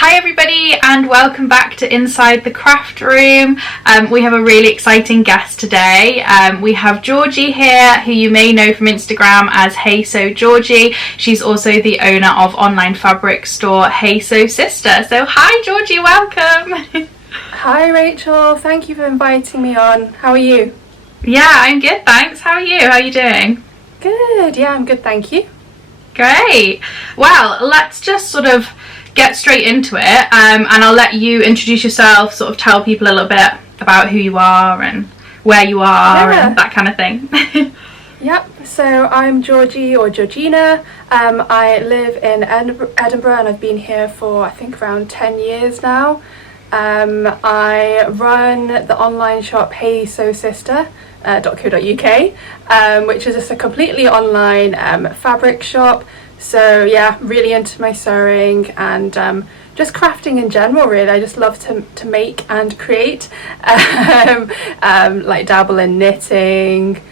Hi everybody and welcome back to Inside the Craft Room. We have a really exciting guest today. We have Georgie here, who you may know from Instagram as Hey Sew Georgie. She's also the owner of online fabric store Hey Sew Sister. So hi Georgie, welcome. Hi Rachel, thank you for inviting me on. How are you? Yeah, I'm good, thanks. How are you? How are you doing? Good, yeah, I'm good, thank you. Great. Well, let's just sort of get straight into it, and I'll let you introduce yourself, sort of tell people a little bit about who you are and where you are and that kind of thing. Yep, so I'm Georgie or Georgina. I live in Edinburgh and I've been here for I think around 10 years now. I run the online shop Hey Sew Sister. .co.uk, which is just a completely online fabric shop. So yeah, really into my sewing and just crafting in general really. I just love to make and create, like dabble in knitting,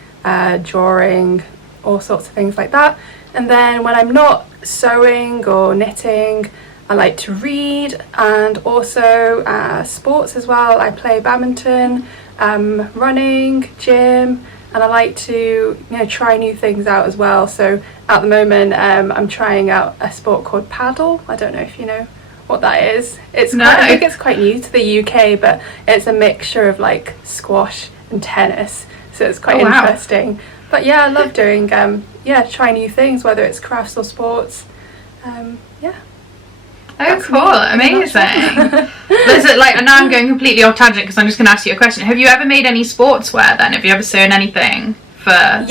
drawing, all sorts of things like that. And then when I'm not sewing or knitting, I like to read and also sports as well. I play badminton, running, gym, and I like to try new things out as well. So at the moment I'm trying out a sport called paddle. I don't know if you know what that is. I think it's quite new to the UK, but it's a mixture of like squash and tennis, so it's quite interesting. But yeah, I love doing try new things, whether it's crafts or sports. Oh, cool. Amazing. Is it like, and now I'm going completely off tangent because I'm just going to ask you a question. Have you ever made any sportswear then? Have you ever sewn anything for sports?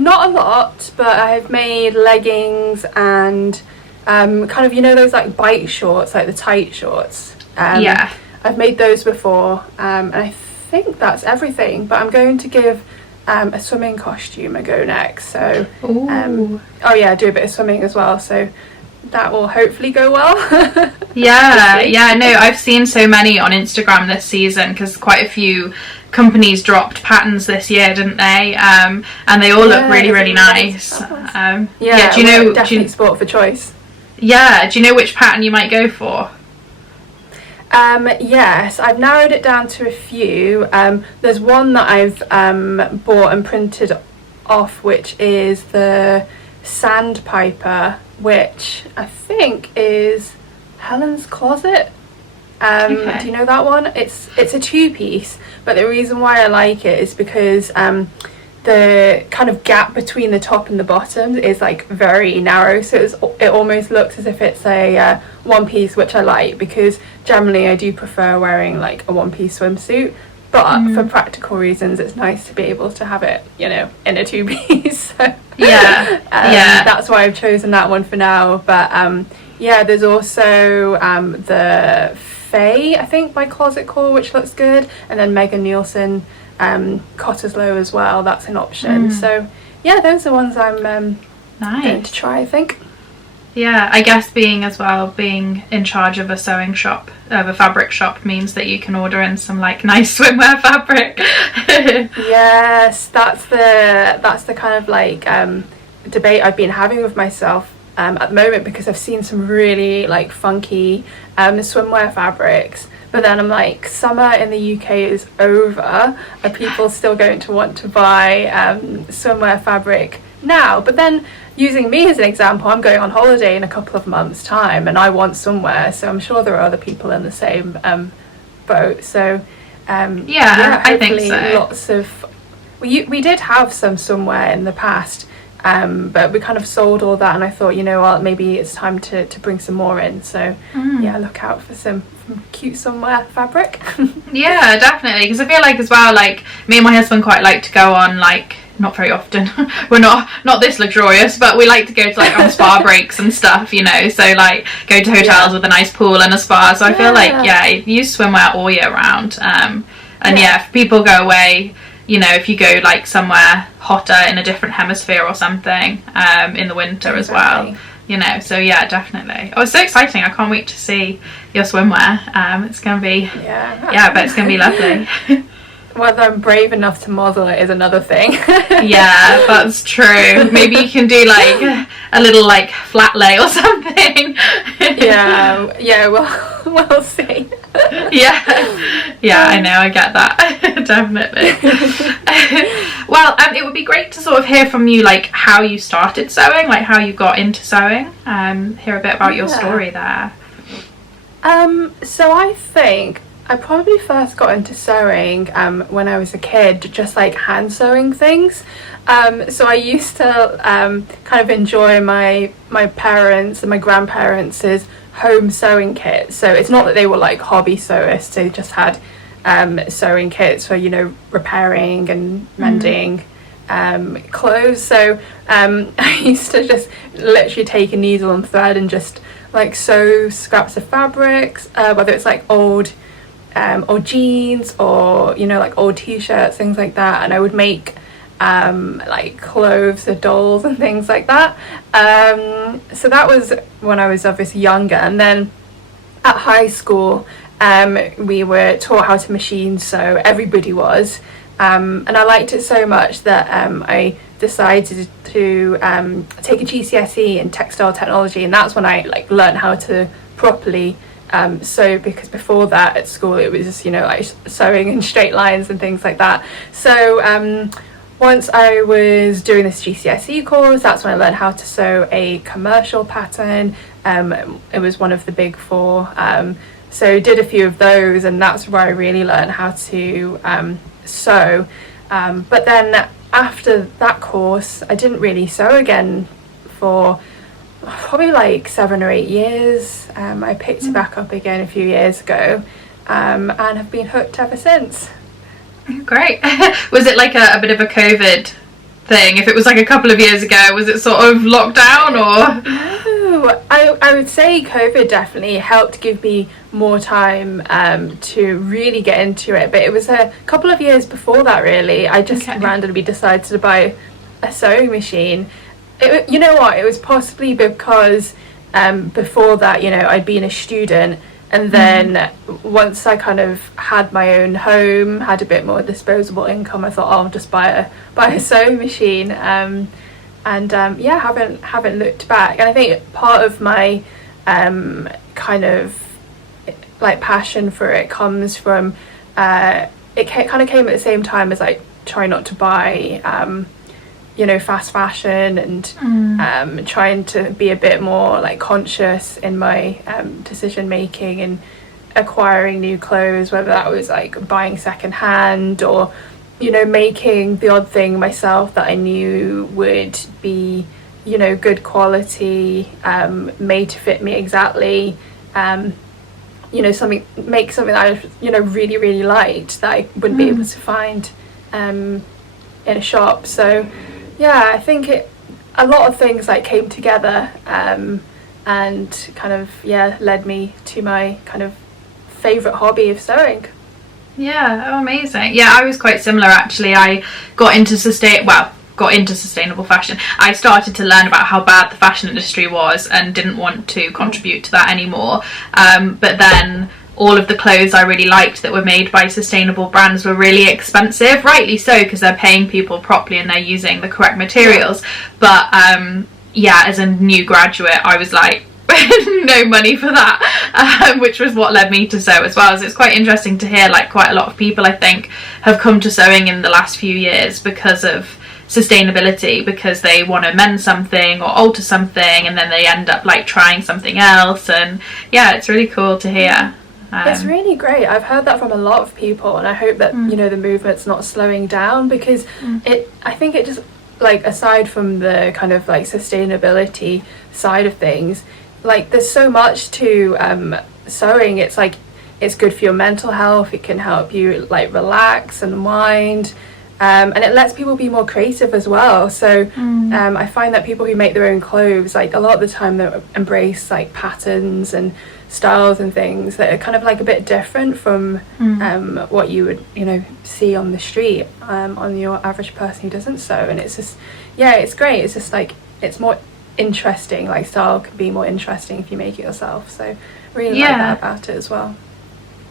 Not a lot, but I've made leggings and kind of, those like bike shorts, like the tight shorts. I've made those before, and I think that's everything, but I'm going to give a swimming costume a go next. So, do a bit of swimming as well. So that will hopefully go well. I've seen so many on Instagram this season because quite a few companies dropped patterns this year, didn't they? And they all look really nice. Do you know, definitely sport for choice. Yeah, do you know which pattern you might go for? Yes, I've narrowed it down to a few. There's one that I've bought and printed off, which is the Sandpiper, which I think is Helen's Closet. Do you know that one? It's a two-piece, but the reason why I like it is because the kind of gap between the top and the bottom is like very narrow, so it almost looks as if it's a one piece, which I like because generally I do prefer wearing like a one-piece swimsuit, but for practical reasons it's nice to be able to have it in a two-piece. So that's why I've chosen that one for now. But there's also the Faye, I think, by Closet Core, which looks good, and then Megan Nielsen Cottesloe as well. That's an option. So yeah, those are ones I'm going to try, I think. Yeah, I guess being in charge of a sewing shop, of a fabric shop, means that you can order in some like nice swimwear fabric. Yes, that's the kind of like debate I've been having with myself at the moment, because I've seen some really like funky swimwear fabrics, but then I'm like, summer in the UK is over. Are people still going to want to buy swimwear fabric now? But then, using me as an example, I'm going on holiday in a couple of months' time and I want swimwear, so I'm sure there are other people in the same boat. So I think so. Lots of we did have some swimwear in the past, but we kind of sold all that, and I thought, maybe it's time to bring some more in. So look out for some cute swimwear fabric. Yeah, definitely, because I feel like as well, like me and my husband quite like to go on, like, not very often, we're not this luxurious, but we like to go to like on spa breaks and stuff, so like go to hotels with a nice pool and a spa. So I feel like use swimwear all year round, if people go away, if you go like somewhere hotter in a different hemisphere or something in the winter as well, so yeah, definitely. Oh, it's so exciting. I can't wait to see your swimwear. It's gonna be but it's gonna be lovely. whether I'm brave enough to model it is another thing. Yeah, that's true. Maybe you can do like a little like flat lay or something. Yeah, well, we'll see. Yeah, I know, I get that. Definitely. Well, it would be great to sort of hear from you, like how you started sewing, like how you got into sewing. Hear a bit about your story there. So I think I probably first got into sewing when I was a kid, just like hand sewing things. So I used to kind of enjoy my parents and my grandparents' home sewing kits. So it's not that they were like hobby sewists, they just had sewing kits for, you know, repairing and mending clothes. So I used to just literally take a needle and thread and just like sew scraps of fabrics, whether it's like old jeans or, you know, like old t-shirts, things like that, and I would make like clothes of dolls and things like that. So that was when I was obviously younger, and then at high school we were taught how to machine sew. Everybody was, and I liked it so much that I decided to take a GCSE in textile technology, and that's when I like learned how to properly sew, because before that at school it was just, you know, like sewing in straight lines and things like that. So once I was doing this GCSE course, that's when I learned how to sew a commercial pattern. It was one of the big four, so did a few of those, and that's where I really learned how to sew. But then after that course I didn't really sew again for probably like 7 or 8 years. I picked it back up again a few years ago, and have been hooked ever since. Great. Was it like a bit of a COVID thing? If it was like a couple of years ago, was it sort of lockdown or? No, I would say COVID definitely helped give me more time to really get into it, but it was a couple of years before that really. I just randomly decided to buy a sewing machine. You know what, it was possibly because before that, you know, I'd been a student, and then once I kind of had my own home, had a bit more disposable income, I thought, oh, I'll just buy a sewing machine, and yeah, haven't looked back. And I think part of my kind of like passion for it comes from it kind of came at the same time as like trying not to buy you know, fast fashion, and trying to be a bit more like conscious in my decision making and acquiring new clothes, whether that was like buying secondhand or, you know, making the odd thing myself that I knew would be, you know, good quality, made to fit me exactly, you know, make something that I, you know, really liked that I wouldn't be able to find in a shop. So yeah, I think a lot of things like came together and kind of, yeah, led me to my kind of favourite hobby of sewing. Yeah, oh, amazing. Yeah, I was quite similar actually. I got into sustainable fashion. I started to learn about how bad the fashion industry was and didn't want to contribute to that anymore. But then all of the clothes I really liked that were made by sustainable brands were really expensive, rightly so, because they're paying people properly and they're using the correct materials. But yeah, as a new graduate, I was like, no money for that, which was what led me to sew as well. So it's quite interesting to hear like quite a lot of people, I think, have come to sewing in the last few years because of sustainability, because they want to mend something or alter something and then they end up like trying something else. And yeah, it's really cool to hear. It's really great. I've heard that from a lot of people, and I hope that you know, the movement's not slowing down, because I think it just, like, aside from the kind of like sustainability side of things, like there's so much to sewing. It's like, it's good for your mental health, it can help you like relax and unwind, and it lets people be more creative as well. So I find that people who make their own clothes, like a lot of the time they embrace like patterns and styles and things that are kind of like a bit different from what you would, you know, see on the street on your average person who doesn't sew. And it's just, yeah, it's great. It's just like, it's more interesting, like style can be more interesting if you make it yourself. So really like that about it as well.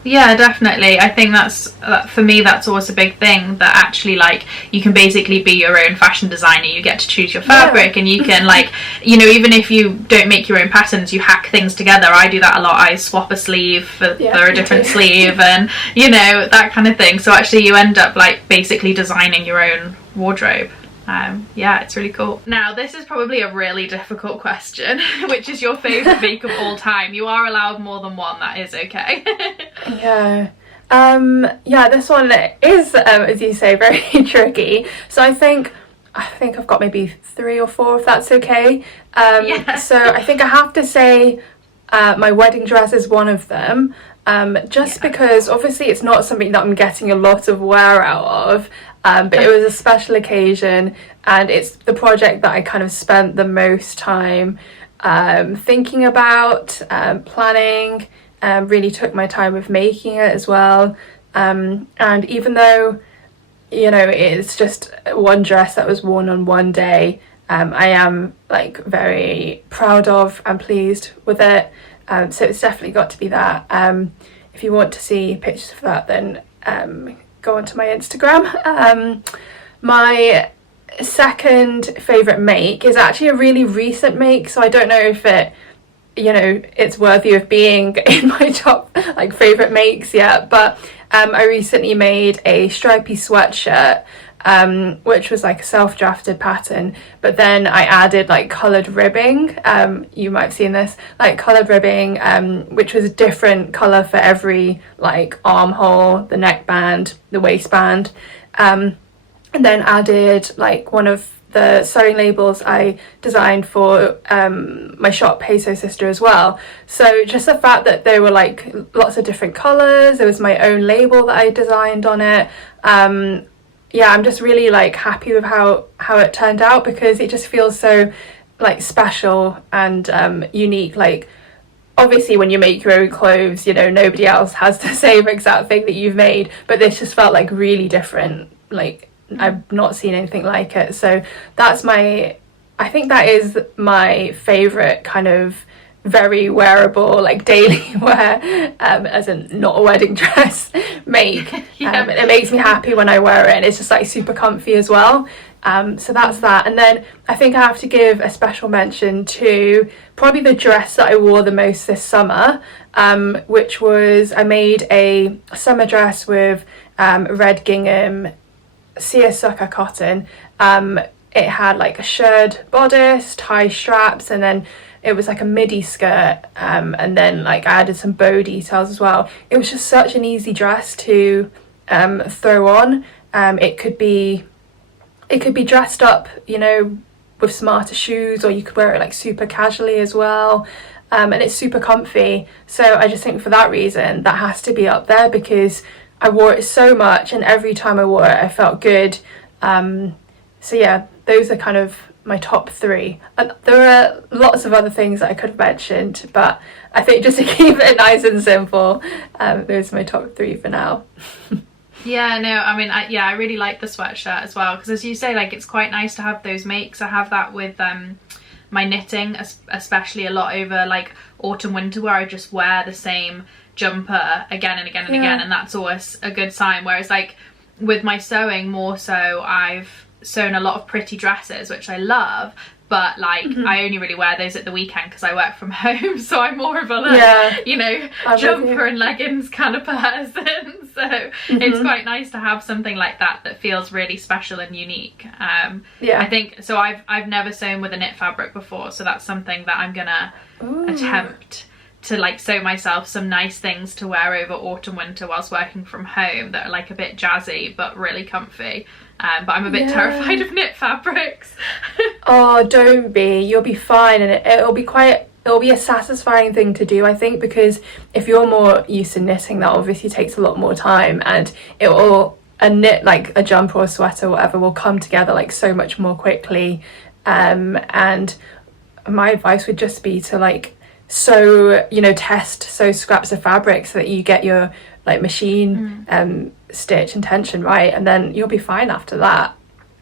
Yeah, definitely. I think that's for me, that's always a big thing, that actually, like, you can basically be your own fashion designer. You get to choose your fabric, and you can, like, you know, even if you don't make your own patterns, you hack things together. I do that a lot. I swap a sleeve for a different sleeve, and, you know, that kind of thing. So actually you end up, like, basically designing your own wardrobe. Yeah, it's really cool. Now, this is probably a really difficult question. Which is your favourite make of all time? You are allowed more than one, that is okay. Yeah. Yeah, this one is, as you say, very tricky. So I think I've got maybe 3 or 4, if that's okay. So I think I have to say my wedding dress is one of them. Just because obviously it's not something that I'm getting a lot of wear out of. But it was a special occasion, and it's the project that I kind of spent the most time thinking about, planning, really took my time with making it as well. And even though, you know, it's just one dress that was worn on one day, I am, like, very proud of and pleased with it. So it's definitely got to be that. If you want to see pictures of that, then go onto my Instagram. My second favourite make is actually a really recent make, so I don't know if it, you know, it's worthy of being in my top, like, favourite makes yet, but I recently made a stripy sweatshirt, which was like a self-drafted pattern, but then I added, like, coloured ribbing. You might have seen this, like, coloured ribbing, which was a different colour for every, like, armhole, the neckband, the waistband, and then added, like, one of the sewing labels I designed for my shop Hey Sew Sister as well. So just the fact that there were, like, lots of different colours, there was my own label that I designed on it. Yeah, I'm just really, like, happy with how it turned out, because it just feels so, like, special and unique. Like, obviously when you make your own clothes, you know, nobody else has the same exact thing that you've made, but this just felt, like, really different. Like, I've not seen anything like it. So that's I think that is my favourite kind of very wearable, like, daily wear, as in not a wedding dress make. It makes me happy when I wear it, and it's just, like, super comfy as well. So that's that. And then I think I have to give a special mention to probably the dress that I wore the most this summer, which was, I made a summer dress with red gingham seersucker cotton. It had, like, a shirred bodice, tie straps, and then it was like a midi skirt, and then, like, I added some bow details as well. It was just such an easy dress to throw on. It could be dressed up, you know, with smarter shoes, or you could wear it, like, super casually as well. And it's super comfy. So I just think for that reason that has to be up there, because I wore it so much, and every time I wore it I felt good. So yeah, those are kind of my top 3. And there are lots of other things that I could have mentioned, but I think just to keep it nice and simple, those are my top 3 for now. Yeah, no, I mean, I really like the sweatshirt as well, because as you say, like, it's quite nice to have those makes. I have that with my knitting, especially a lot over, like, autumn winter, where I just wear the same jumper again and again and again, and that's always a good sign. Whereas, like, with my sewing, more so, I've sewn a lot of pretty dresses, which I love, but, like, I only really wear those at the weekend because I work from home, so I'm more of a, like, you know, jumper and leggings kind of person. So it's quite nice to have something like that that feels really special and unique. I think so. I've never sewn with a knit fabric before, so that's something that I'm gonna attempt to, like, sew myself some nice things to wear over autumn winter whilst working from home that are, like, a bit jazzy but really comfy. But I'm a bit terrified of knit fabrics. Oh, don't be. You'll be fine, and it'll be a satisfying thing to do, I think, because if you're more used to knitting, that obviously takes a lot more time, and a knit, like a jumper or a sweater or whatever, will come together, like, so much more quickly. And my advice would just be to, like, sew scraps of fabric so that you get your, like, machine stitch and tension right, and then you'll be fine after that.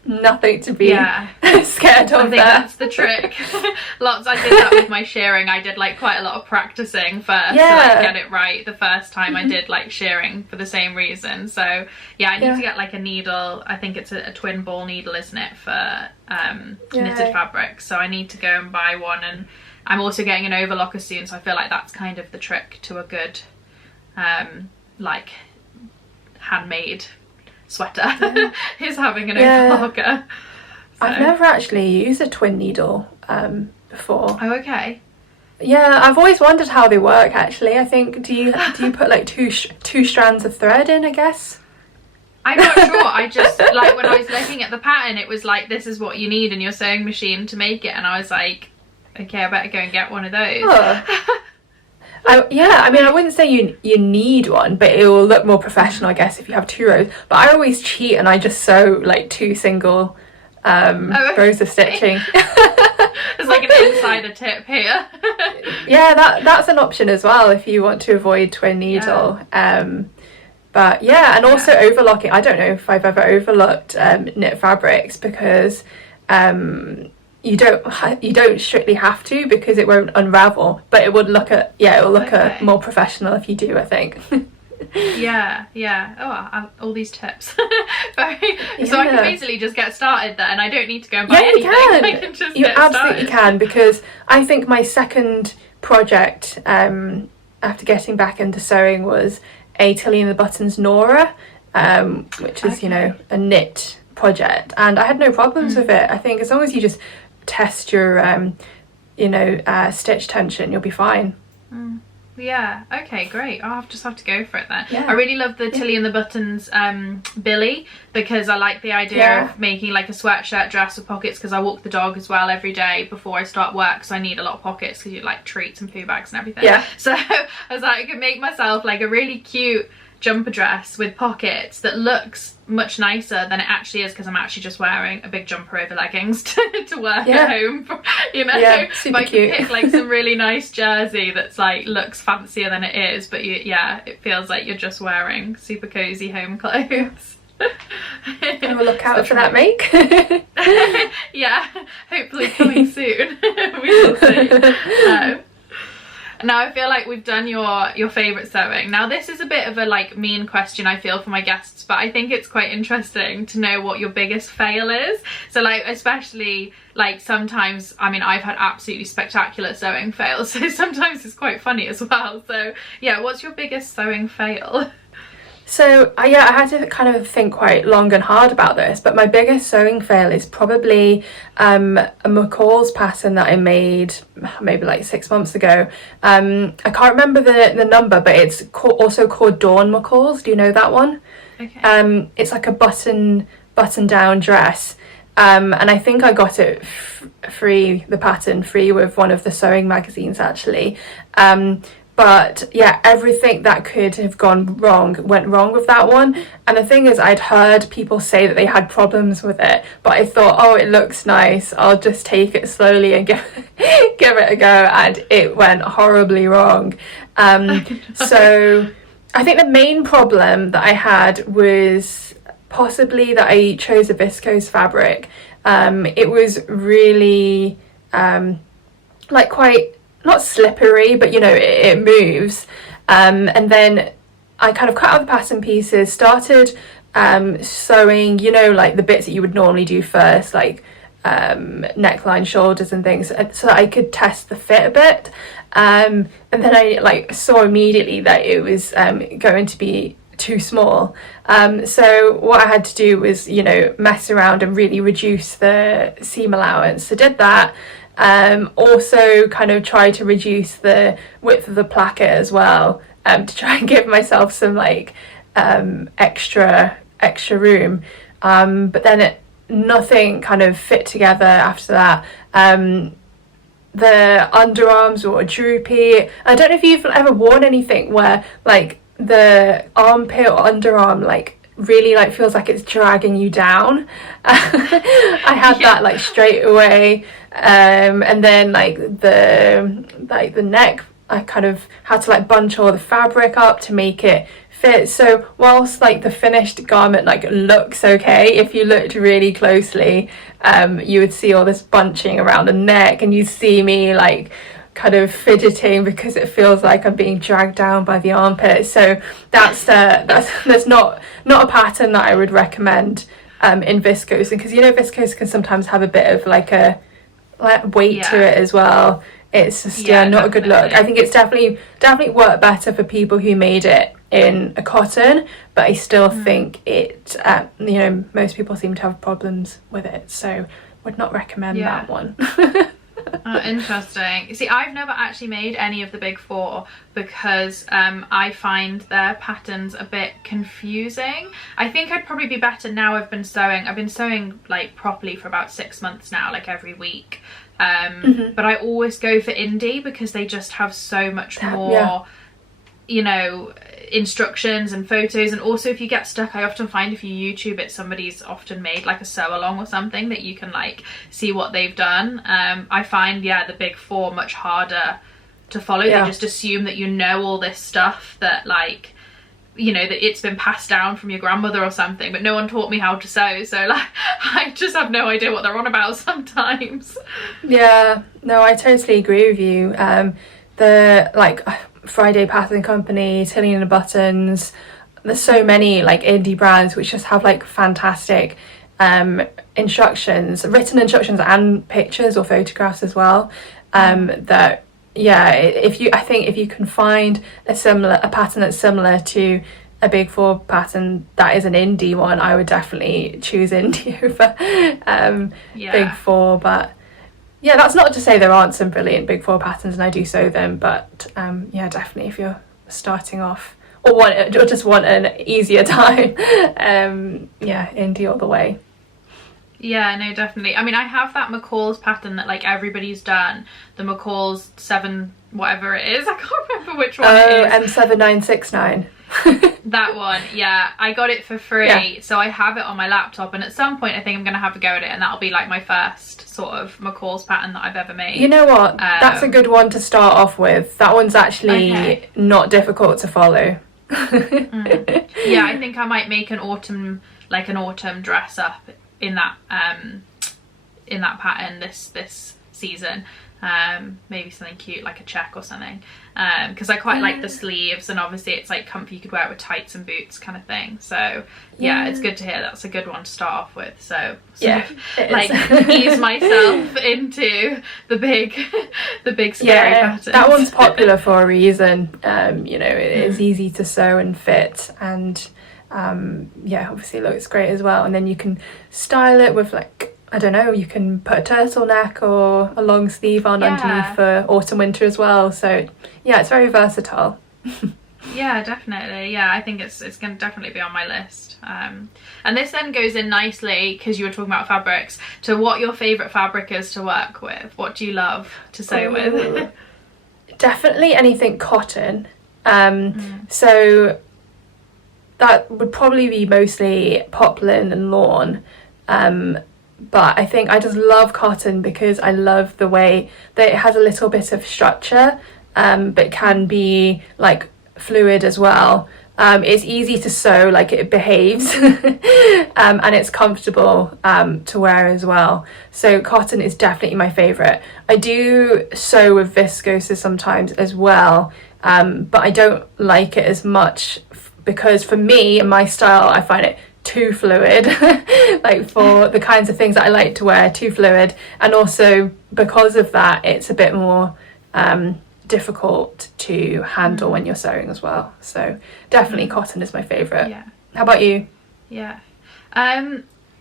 nothing to be Yeah. scared of. I think that's the trick. I did that with my shearing. I did like quite a lot of practicing first to like get it right the first time I did like shearing for the same reason. So yeah, I need to get like a needle. I think it's a twin ball needle, isn't it, for knitted fabric. So I need to go and buy one, and I'm also getting an overlocker soon, so I feel like that's kind of the trick to a good like handmade sweater is having an overlocker. So. I've never actually used a twin needle before. Oh, okay. Yeah, I've always wondered how they work actually. I think do you put like two strands of thread in, I guess? I'm not sure. I just like when I was looking at the pattern, it was like, this is what you need in your sewing machine to make it, and I was like, okay, I better go and get one of those. Oh. I mean, I wouldn't say you need one, but it will look more professional, I guess, if you have 2 rows. But I always cheat and I just sew like 2 single rows of stitching. There's like an insider tip here. Yeah, that's an option as well if you want to avoid twin needle. But yeah, and also overlocking. I don't know if I've ever overlocked knit fabrics, because you don't strictly have to, because it won't unravel, but it would look more professional if you do, I think. All these tips. So I can basically just get started there, and I don't need to go and buy anything. I can just absolutely can, because I think my second project after getting back into sewing was a Tilly and the Buttons Nora, which is a knit project, and I had no problems with it. I think as long as you just test your stitch tension, you'll be fine. Yeah, okay, great. I'll just have to go for it then. I really love the Tilly and the Buttons Billy, because I like the idea of making like a sweatshirt dress with pockets, because I walk the dog as well every day before I start work, so I need a lot of pockets because you like treats and food bags and everything. So I was like, I could make myself like a really cute jumper dress with pockets that looks much nicer than it actually is, because I'm actually just wearing a big jumper over leggings to work at home, super but I cute. can pick like some really nice jersey that's like looks fancier than it is, but it feels like you're just wearing super cozy home clothes. I will look out for that make. Hopefully coming soon. We will see. Now I feel like we've done your favourite sewing. Now this is a bit of a like mean question, I feel, for my guests, but I think it's quite interesting to know what your biggest fail is. So like, especially like sometimes, I mean, I've had absolutely spectacular sewing fails, so sometimes it's quite funny as well. So yeah, what's your biggest sewing fail? So I had to kind of think quite long and hard about this, but my biggest sewing fail is probably a McCall's pattern that I made maybe like 6 months ago. I can't remember the number, but it's also called Dawn McCall's. Do you know that one? Okay. It's like a button down dress. And I think I got it the pattern free with one of the sewing magazines actually. But yeah, everything that could have gone wrong went wrong with that one. And the thing is, I'd heard people say that they had problems with it, but I thought, oh, it looks nice, I'll just take it slowly and give it a go, and it went horribly wrong. So I think the main problem that I had was possibly that I chose a viscose fabric. It was really like quite, not slippery, but it moves, and then I kind of cut out the pattern pieces, started sewing like the bits that you would normally do first, like neckline, shoulders and things, so that I could test the fit a bit, and then I like saw immediately that it was going to be too small, so what I had to do was mess around and really reduce the seam allowance. So did that. Also kind of try to reduce the width of the placket as well, to try and give myself some like extra room, but then nothing kind of fit together after that. The underarms were droopy. I don't know if you've ever worn anything where like the armpit or underarm like really like feels like it's dragging you down. I had that like straight away, and then like the neck, I kind of had to like bunch all the fabric up to make it fit. So whilst like the finished garment like looks okay, if you looked really closely, you would see all this bunching around the neck, and you'd see me like kind of fidgeting because it feels like I'm being dragged down by the armpit. So that's not a pattern that I would recommend in viscose, because you know viscose can sometimes have a bit of like a weight to it as well. It's just not a good look. I think it's definitely worked better for people who made it in a cotton, but I still think it most people seem to have problems with it, so would not recommend that one. Oh, interesting. See, I've never actually made any of the big four because I find their patterns a bit confusing. I think I'd probably be better now. I've been sewing like properly for about 6 months now, like every week. But I always go for indie because they just have so much more you know, instructions and photos. And also if you get stuck, I often find if you YouTube it, somebody's often made like a sew along or something that you can like see what they've done. I find the big four much harder to follow. They just assume that you know all this stuff, that like, you know, that it's been passed down from your grandmother or something, but no one taught me how to sew, so like I just have no idea what they're on about sometimes. Yeah, no, I totally agree with you. The like Friday Pattern Company, Tilly and the Buttons, there's so many like indie brands which just have like fantastic instructions, written instructions and pictures or photographs as well, that if you can find a pattern that's similar to a big four pattern that is an indie one, I would definitely choose indie over big four. But yeah, that's not to say there aren't some brilliant big four patterns, and I do sew them, but definitely if you're starting off or just want an easier time, indie all the way. Yeah, no, definitely. I mean, I have that McCall's pattern that like everybody's done, the McCall's 7 whatever it is, I can't remember which one it is. M7969. That one, yeah, I got it for free, so I have it on my laptop, and at some point I think I'm gonna have a go at it, and that'll be like my first sort of McCall's pattern that I've ever made. You know what, that's a good one to start off with. That one's actually not difficult to follow. Yeah, I think I might make an autumn dress up in that pattern this season. Maybe something cute like a check or something, because I quite like the sleeves, and obviously it's like comfy, you could wear it with tights and boots kind of thing. So it's good to hear that's a good one to start off with. So like ease myself into the big scary patterns. That one's popular for a reason. You know, it is easy to sew and fit, and obviously it looks great as well. And then you can style it with like, I don't know, you can put a turtleneck or a long sleeve on underneath for autumn winter as well. So yeah, it's very versatile. Yeah, definitely. Yeah, I think it's going to definitely be on my list. And this then goes in nicely, because you were talking about fabrics, to what your favourite fabric is to work with. What do you love to sew with? Definitely anything cotton. So that would probably be mostly poplin and lawn. But I think I just love cotton because I love the way that it has a little bit of structure, but can be like fluid as well. It's easy to sew, like it behaves, and it's comfortable to wear as well. So cotton is definitely my favourite. I do sew with viscose sometimes as well, but I don't like it as much because for me and my style, I find it too fluid. Like for the kinds of things that I like to wear, too fluid, and also because of that it's a bit more difficult to handle when you're sewing as well. So definitely cotton is my favourite. How about you?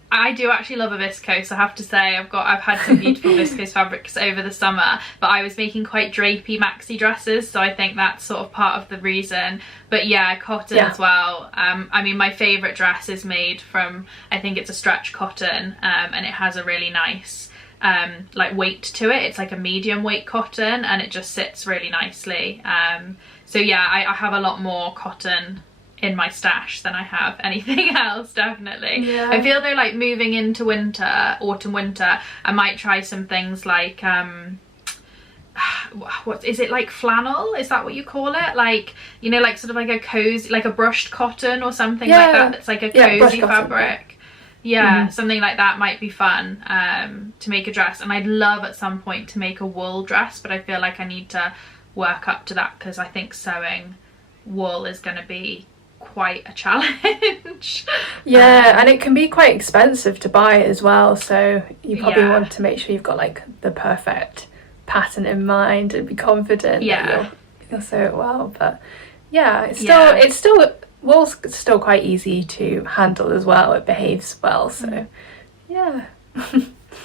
I do actually love a viscose, I have to say. I've had some beautiful viscose fabrics over the summer, but I was making quite drapey maxi dresses, so I think that's sort of part of the reason. But yeah, cotton as well. I mean, my favourite dress is made from, I think it's a stretch cotton, and it has a really nice like weight to it. It's like a medium weight cotton, and it just sits really nicely. So yeah, I have a lot more cotton in my stash than I have anything else, definitely. I feel though, like moving into autumn winter, I might try some things like what is it, like flannel, is that what you call it, like, you know, like sort of like a cozy, like a brushed cotton or something like that, that's like a cozy fabric. Something like that might be fun to make a dress. And I'd love at some point to make a wool dress, but I feel like I need to work up to that, because I think sewing wool is going to be quite a challenge. And it can be quite expensive to buy as well, so you probably want to make sure you've got like the perfect pattern in mind and be confident that you'll sew it well. But it's still wool's still quite easy to handle as well. It behaves well, so no,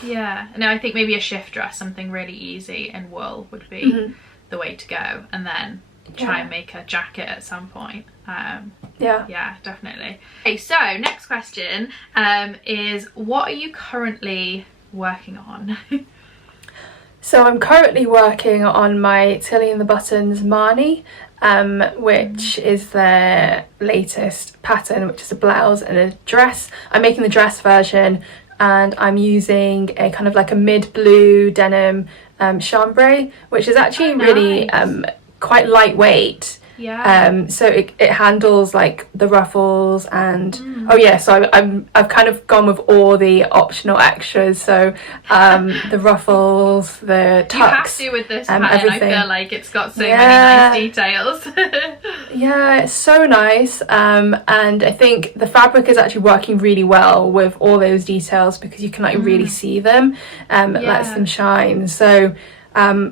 I think maybe a shift dress, something really easy in wool would be the way to go, and then try and make a jacket at some point. Definitely. Okay, so next question is, what are you currently working on? So I'm currently working on my Tilly and the Buttons Marnie, which is their latest pattern, which is a blouse and a dress. I'm making the dress version, and I'm using a kind of like a mid-blue denim chambray, which is actually really quite lightweight. So it handles like the ruffles and so I've kind of gone with all the optional extras, so the ruffles, the tucks, you have to with this pattern, everything. I feel like it's got so many nice details. It's so nice, and I think the fabric is actually working really well with all those details, because you can like really see them, it lets them shine. So I'm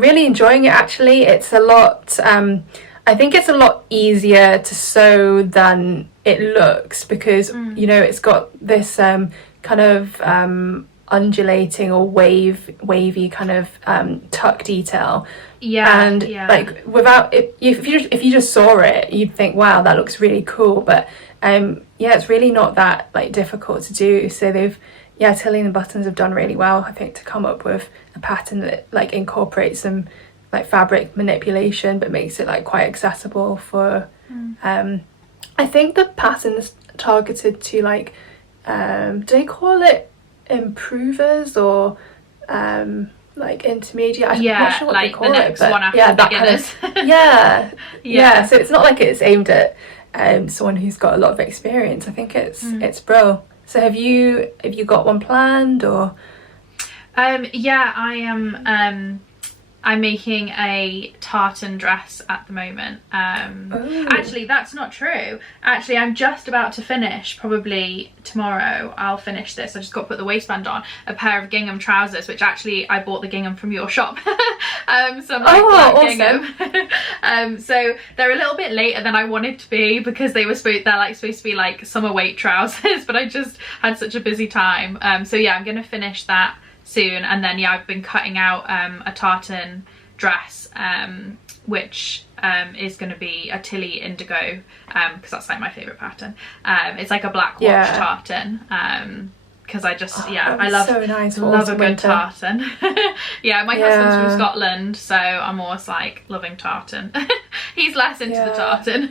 really enjoying it actually. It's a lot, I think it's a lot easier to sew than it looks, because you know, it's got this kind of undulating or wavy kind of tuck detail. Like without it, if you just saw it, you'd think, wow, that looks really cool, but it's really not that like difficult to do. So Tilly and the Buttons have done really well, I think, to come up with a pattern that like incorporates some like fabric manipulation but makes it like quite accessible for I think the pattern's targeted to like do they call it improvers or like intermediate? I'm not sure what like they call the next it, but one after that beginners. kind of so it's not like it's aimed at someone who's got a lot of experience. I think it's bro. So have you got one planned, or I'm making a tartan dress at the moment. Actually, that's not true. Actually, I'm just about to finish, probably tomorrow I'll finish this. I just got to put the waistband on, a pair of gingham trousers, which actually I bought the gingham from your shop. Some black gingham. So they're a little bit later than I wanted to be, because they're supposed to be like summer weight trousers, but I just had such a busy time. So yeah, I'm gonna finish that soon, and then I've been cutting out a tartan dress, which is going to be a Tilly indigo, because that's like my favorite pattern. It's like a black watch tartan, because I just I love so nice love a good tartan. My husband's from Scotland, so I'm always like loving tartan. He's less into the tartan.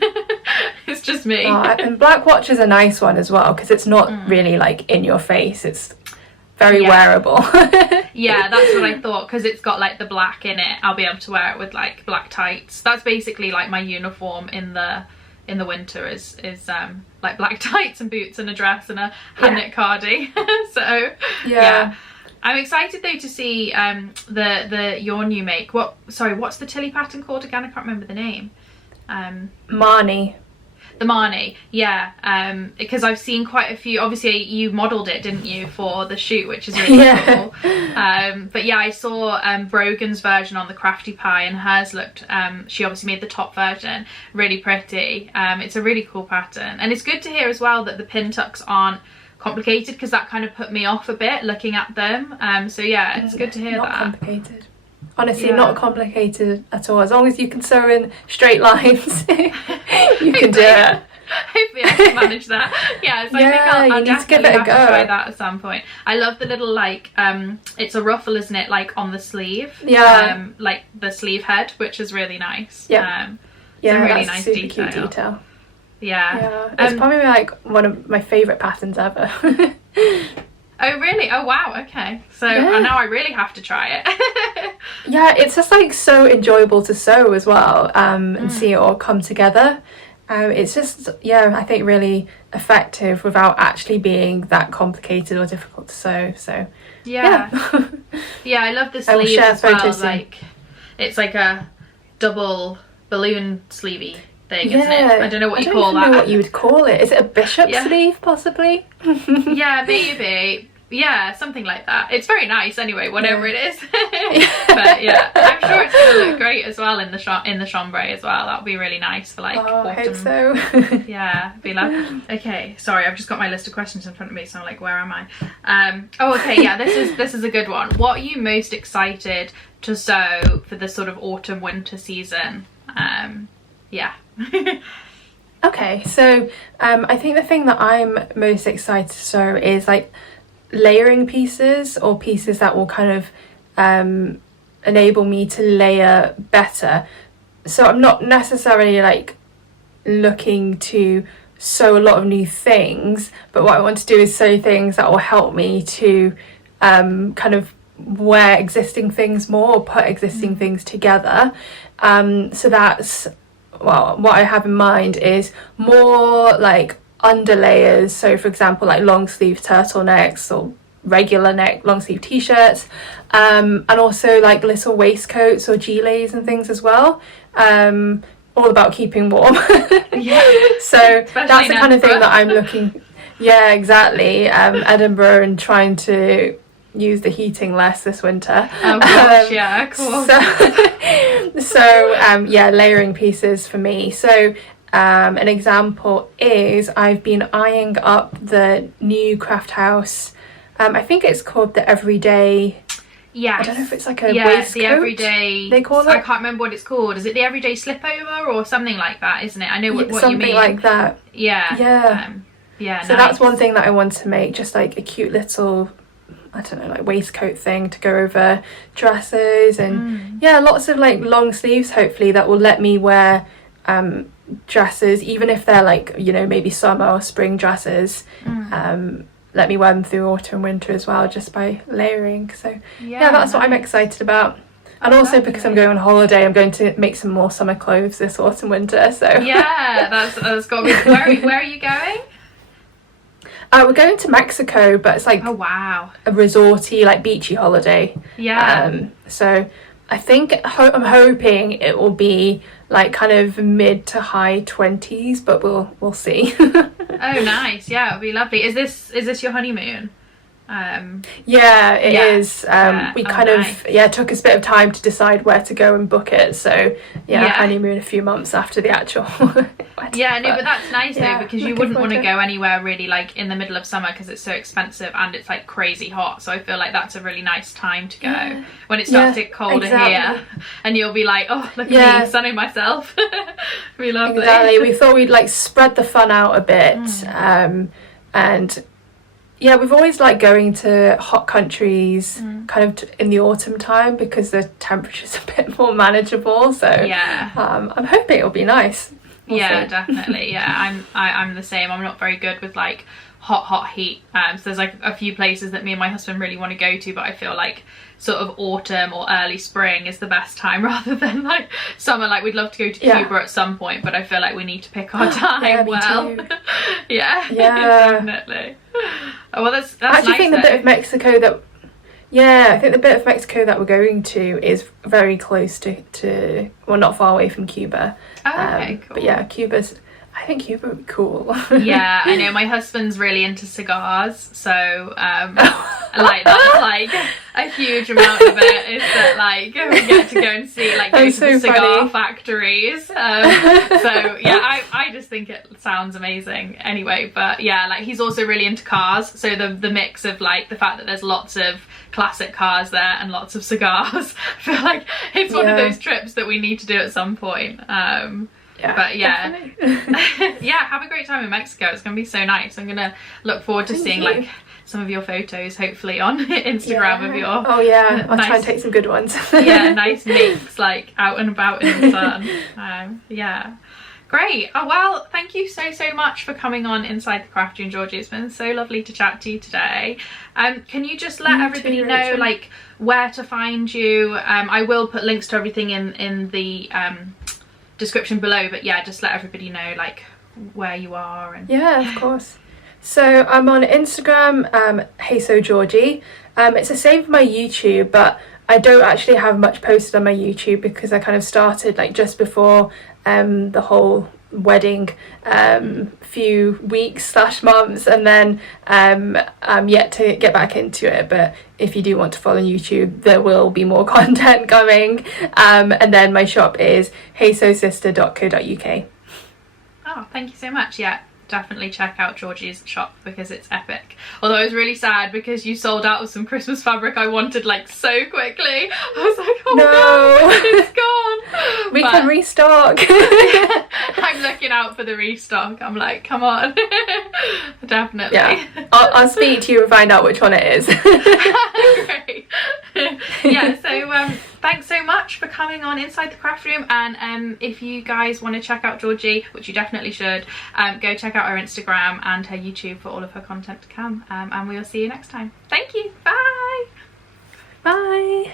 It's just me. And black watch is a nice one as well, because it's not really like in your face, it's very wearable. That's what I thought, because it's got like the black in it. I'll be able to wear it with like black tights. That's basically like my uniform in the winter is like black tights and boots and a dress and a hand knit cardi. So I'm excited though to see your new make. What's the Tilly pattern called again? I can't remember the name. Marnie. The Marnie, because I've seen quite a few. Obviously you modelled it, didn't you, for the shoot, which is really cool. But I saw Brogan's version on the Crafty Pie, and hers looked, she obviously made the top version really pretty. It's a really cool pattern, and it's good to hear as well that the pin tucks aren't complicated, because that kind of put me off a bit looking at them. It's good to hear not that. Complicated. Honestly, not complicated at all. As long as you can sew in straight lines, you can do it. Hopefully I can manage that. I think I'll definitely have to try that at some point. I love the little like it's a ruffle, isn't it, like on the sleeve, like the sleeve head, which is really nice. It's a really nice super detail. Cute detail. It's probably like one of my favourite patterns ever. Oh really? Oh wow, okay. So now I really have to try it. Yeah, it's just like so enjoyable to sew as well, and see it all come together. It's just, yeah, I think really effective without actually being that complicated or difficult to sew. So Yeah. Yeah, I love the I will sleeves share as well. photos soon. Like, it's like a double balloon sleevey thing, isn't it? Yeah, I don't know what I you don't call even that. know what you would call it. Is it a bishop Yeah. sleeve, possibly? Yeah, maybe. Yeah, something like that. It's very nice anyway, whatever it is. But yeah, I'm sure it's gonna look great as well in the chambray as well. That'll be really nice for like Oh, I hope autumn. so. Yeah, be lovely. Okay, sorry, I've just got my list of questions in front of me, so I'm like, where am I? Oh, okay, yeah, this is a good one. What are you most excited to sew for the sort of autumn winter season? Yeah. Okay, so I think the thing that I'm most excited to sew is like layering pieces, or pieces that will kind of enable me to layer better. So I'm not necessarily like looking to sew a lot of new things, but what I want to do is sew things that will help me to kind of wear existing things more, or put existing things together. So that's, well, what I have in mind is more like underlayers. So for example, like long sleeve turtlenecks or regular neck long sleeve t-shirts, and also like little waistcoats or gilets and things as well. All about keeping warm. Yeah. So Especially that's the in kind of thing Edinburgh. that I'm looking. Yeah, exactly. Edinburgh, and trying to use the heating less this winter. Oh gosh, yeah, cool. So yeah, layering pieces for me. So an example is I've been eyeing up the new craft house. I think it's called the Everyday. Yes. I don't know if it's like a yeah, waistcoat. the everyday. They call it. I can't remember what it's called. Is it the everyday slipover or something like that? Isn't it? I know what you Something mean. like that. Yeah. Yeah. Yeah. So that's one thing that I want to make, just like a cute little, I don't know, like waistcoat thing to go over dresses, and yeah, lots of like long sleeves hopefully that will let me wear dresses, even if they're like, you know, maybe summer or spring dresses. Let me wear them through autumn and winter as well, just by layering. So yeah, that's what I'm excited about. And also because I'm going on holiday, I'm going to make some more summer clothes this autumn winter. So yeah, that's got to be. Where are you going? We're going to Mexico, but it's like Oh wow. a resorty, like beachy holiday. Yeah. So I think I'm hoping it will be like kind of mid to high 20s, but we'll see. Oh nice. Yeah, it'll be lovely. Is this your honeymoon? Yeah, it Yeah. is. We kind nice. of took us a bit of time to decide where to go and book it. So yeah, Yeah. honeymoon a few months after the actual wedding. Yeah, no, but that's nice yeah, though, because you looking wouldn't forward want to to go anywhere really like in the middle of summer because it's so expensive and it's like crazy hot. So I feel like that's a really nice time to go when it starts to get colder here, and you'll be like, oh, look at me sunning myself. Be lovely. Exactly. We thought we'd like spread the fun out a bit, and yeah, we've always liked going to hot countries kind of in the autumn time because the temperature's a bit more manageable. So yeah, I'm hoping it'll be nice. We'll yeah, see. definitely. Yeah, I'm the same. I'm not very good with like hot heat. So there's like a few places that me and my husband really want to go to, but I feel like sort of autumn or early spring is the best time rather than like summer. Like we'd love to go to Cuba at some point, but I feel like we need to pick our time Yeah, me well. too. Yeah, Yeah. definitely. Oh well, that's I actually nice, think the though. bit of Mexico that I think the bit of Mexico that we're going to is very close to well, not far away from Cuba. Oh, okay, cool. But yeah, I think Cuba would be cool. Yeah, I know my husband's really into cigars, so like that's like a huge amount of it is that like we get to go and see like go to the cigar factories. So yeah, I just think it sounds amazing anyway. But yeah, like he's also really into cars, so the mix of like the fact that there's lots of classic cars there and lots of cigars, I feel like it's one of those trips that we need to do at some point. But yeah, yeah, have a great time in Mexico. It's gonna be so nice. I'm gonna look forward to seeing like some of your photos hopefully on Instagram of your I'll try and take some good ones. yeah, nice makes like out and about in the sun. Yeah, Great. Oh, well, thank you so much for coming on Inside the Craft Room, Georgie. It's been so lovely to chat to you today. Can you just let everybody know like where to find you? I will put links to everything in the description below, but yeah, just let everybody know like where you are. And yeah, of course. So I'm on Instagram, Hey Sew Georgie. It's the same for my YouTube, but I don't actually have much posted on my YouTube because I kind of started like just before the whole wedding few weeks / months, and then I'm yet to get back into it. But if you do want to follow YouTube, there will be more content coming, and then my shop is heysewsister.co.uk. Oh, thank you so much. Yeah, definitely check out Georgie's shop because it's epic. Although I was really sad because you sold out of some Christmas fabric I wanted like so quickly. I was like, oh no, it's gone. We can restock. I'm looking out for the restock. I'm like, come on. Definitely. Yeah, I'll speak to you and find out which one it is. Great. Yeah, so thanks so much for coming on Inside the Craft Room, and if you guys want to check out Georgie, which you definitely should, go check out her Instagram and her YouTube for all of her content to come, and we'll see you next time. Thank you. Bye. Bye.